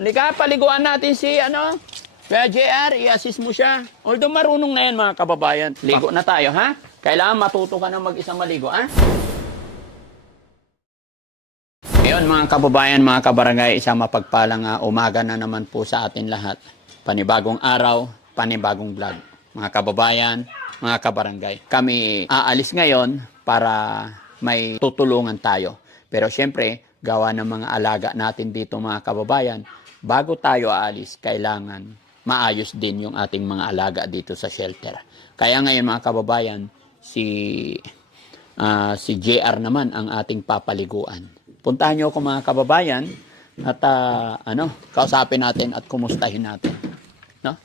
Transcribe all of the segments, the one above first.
Halika, paliguan natin si, Kuya JR, i-assist mo siya. Although marunong na yan, mga kababayan. Ligo na tayo, ha? Kailangan matuto ka na mag-isang maligo, ha? Ngayon, mga kababayan, mga kabarangay, isang mapagpalang umaga na naman po sa atin lahat. Panibagong araw, panibagong vlog. Mga kababayan, mga kabarangay. Kami aalis ngayon para may tutulungan tayo. Pero syempre, gawa ng mga alaga natin dito, mga kababayan, bago tayo aalis, kailangan maayos din yung ating mga alaga dito sa shelter. Kaya ngayon, mga kababayan, si JR naman ang ating papaliguan. Puntahan niyo ako, mga kababayan, at kausapin natin at kumustahin natin. No?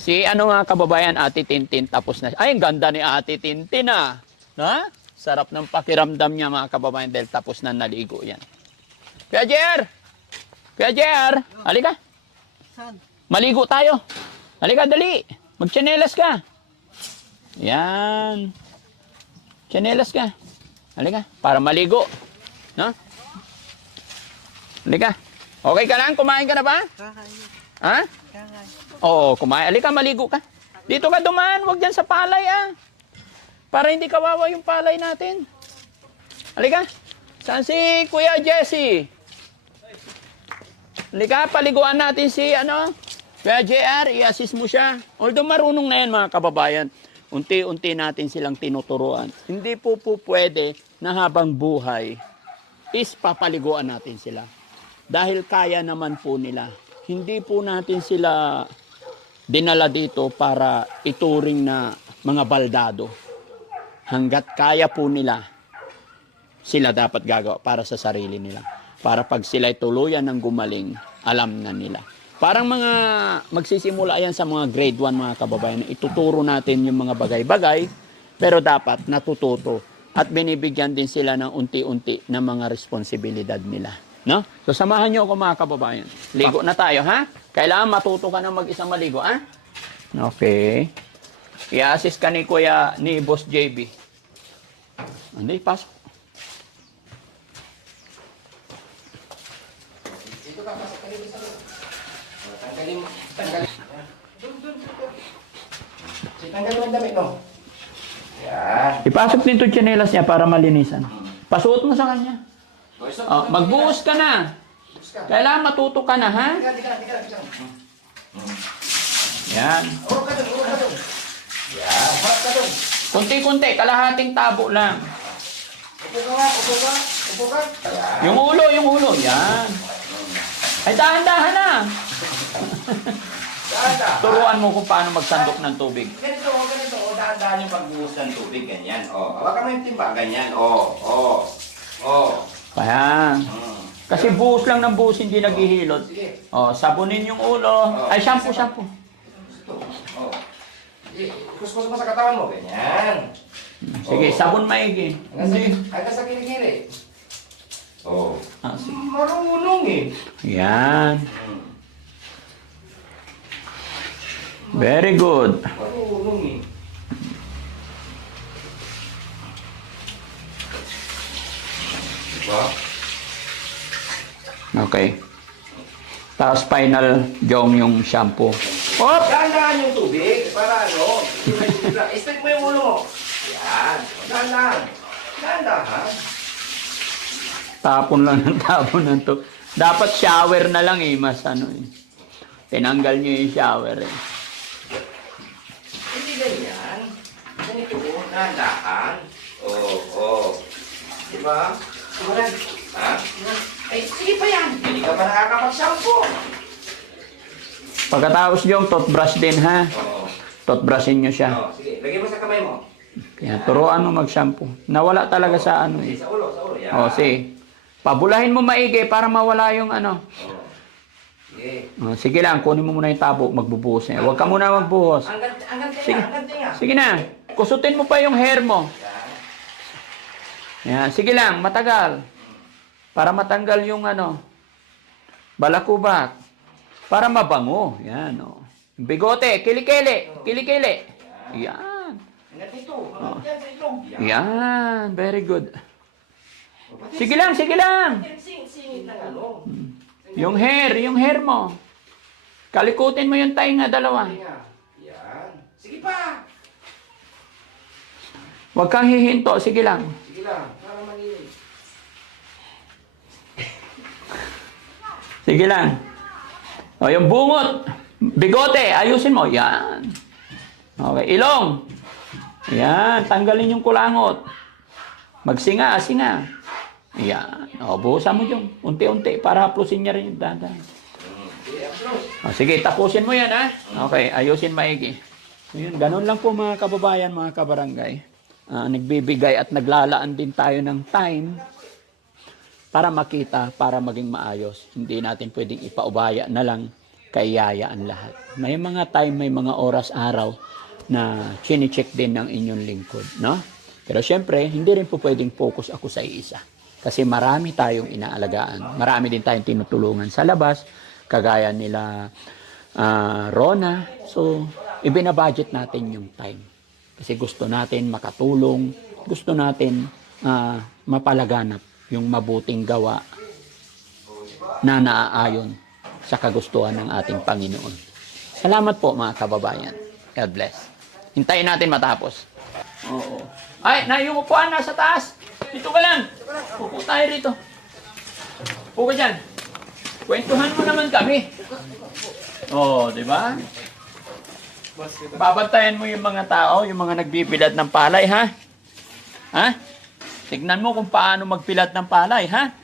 Si mga kababayan, Ate Tintin, tapos na. Ay, ang ganda ni Ate Tintin, ah. Ha? Sarap ng pakiramdam niya, mga kababayan, dahil tapos na naligo yan. Kuya JR! Kuya JR! Halika. Maligo tayo. Halika, dali. Magtsinelas ka. Yan. Tsinelas ka. Halika, para maligo. No? Halika. Okay ka lang? Kumain ka na ba? Kakain. Ha? Kakain. Oo, kumain. Halika, maligo ka. Dito ka dumaan. Huwag dyan sa palay, ah. Para hindi kawawa yung palay natin. Halika. Saan si Kuya Jesse? Halika, paliguan natin si, Kuya JR, i-assist mo siya. Although marunong na yan, mga kababayan. Unti-unti natin silang tinuturuan. Hindi po pwede na habang buhay is papaliguan natin sila. Dahil kaya naman po nila. Hindi po natin sila dinala dito para ituring na mga baldado. Hanggat kaya po nila, sila dapat gagawa para sa sarili nila. Para pag sila'y tuluyan ng gumaling, alam na nila. Parang mga magsisimula yan sa mga grade 1, mga kababayan. Ituturo natin yung mga bagay-bagay, pero dapat natututo. At binibigyan din sila ng unti-unti ng mga responsibilidad nila. No? So samahan nyo ako, mga kababayan. Ligo na tayo, ha? Kailangan matuto ka na mag-isang maligo, ha? Okay. I-assist ka ni Boss JB. Hindi, pasok. Dito ka, pasok ka dito sa loob. Tanggalin. Tanggalin ang damit, no? Yan. Ipasok din ito tsinelas niya para malinisan. Pasuot mo sa kanya. Magbuhos ka na. Kailangan matuto ka na, ha? Tika. Yan. Urok ka dun. Yan, harap ka dun. Kunti-kunti, kalahating tabo lang. Upo ka. Yan. Yung ulo. Yan. Ay, dahan-dahan na. Dahan. Turuan mo kung paano magsandok ng tubig. Ganito. O, dahan-dahan yung pagbuhos ng tubig. Ganyan. O, hawakan mo yung timba. Ganyan. O. Ayan. Kasi buhos lang ng buhos, hindi naghihilot. Sige. Sabunin yung ulo. Ay, shampoo. Ito. O. Sige, kuskus mo sa katawan mo. Ganyan. Sige, sabon maigi. Hanggang sa kilikili. O. Sige. Marunong eh. Yan. Very good. Marunong eh. Diba? Okay. Tapos final jong yung shampoo. Oh! Dahan-dahan yung tubig para i-stick mo yung ulo mo. Yan. Dahan-dahan. Tapon lang ng tapon ng to. Dapat shower na lang mas Tinanggal nyo yung shower Hindi ganyan. Ganito po. Dahan-dahan. Oo. Diba? Ha? Ay, sige pa yan. Hindi ka pa nakakapag-shampoo. Pagkatapos yung toothbrush din, ha? Oo. Toothbrushin nyo siya. Sige. Lagay mo sa kamay mo. Kaya turuan mo mag-shampoo. Nawala talaga sa Sige, sa ulo. Yan. sige. Pabulahin mo maigi para mawala yung Sige. Sige lang, kunin mo muna yung tabo, magbubuhos niya. Huwag ka muna magbuhos. Hanggang Sige. tinga. Sige na, kusutin mo pa yung hair mo. Yan, sige lang, matagal. Para matanggal yung balakubat. Para mabango. Yan, Bigote, kilikili. Yan. Hanggang dito. Hanggang sa ilong. Yan, very good. Sige lang, sige lang. Singit ng ano. Yung hair mo. Kalikutin mo yung tainga, dalawa. Yan. Sige pa. Huwag kang hihinto, sige lang. Sige lang. Para maninig. Sige lang. O, yung bungot. Bigote, ayusin mo. Yan. Okay, ilong. Yan, tanggalin yung kulangot. Magsinga, singa. Yan. O, buhusan mo yung unti-unti para haplusin niya rin yung dadan. O, sige, tapusin mo yan, ha? Okay, ayusin maigi. So, yun, ganun lang po mga kababayan, mga kabarangay. Nagbibigay at naglalaan din tayo ng time para makita, para maging maayos. Hindi natin pwedeng ipaubaya na lang kay Yaya ang lahat. May mga time, may mga oras, araw na chine-check din ng inyong lingkod, no? Pero syempre, hindi rin po pwedeng focus ako sa isa. Kasi marami tayong inaalagaan. Marami din tayong tinutulungan sa labas, kagaya nila Rona. So, ibinabudget natin yung time. Kasi gusto natin makatulong, gusto natin mapalaganap yung mabuting gawa na naaayon sa kagustuhan ng ating Panginoon. Salamat po mga kababayan. God bless. Hintayin natin matapos. Oo. Ay, yung upuan nasa taas. Dito ka lang. Upo tayo rito. Upo ka dyan. Kwentuhan mo naman kami. Oo, di ba? Babantayan mo yung mga tao, yung mga nagbibilad ng palay, ha? Ha? Tignan mo kung paano magbilad ng palay, ha?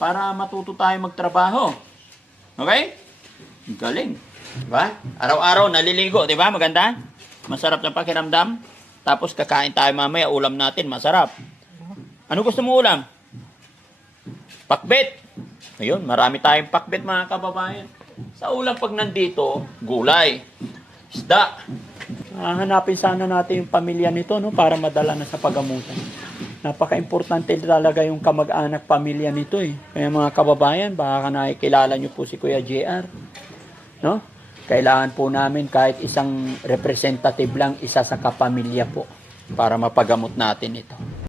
Para matuto tayo magtrabaho. Okay? Galing. Diba? Araw-araw naliligo, di ba? Maganda? Masarap na pakiramdam. Tapos kakain tayo mamaya, ulam natin, masarap. Ano gusto mo ulam? Pakbet. Ayun, marami tayong pakbet mga kababayan. Sa ulam pag nandito, gulay, isda. Hanapin sana natin yung pamilya nito, no, para madala na sa pagamutan. Napaka-importante talaga yung kamag-anak pamilya nito eh. Kaya mga kababayan, baka nakikilala nyo po si Kuya JR. No? Kailangan po namin kahit isang representative lang, isa sa kapamilya po para mapagamot natin ito.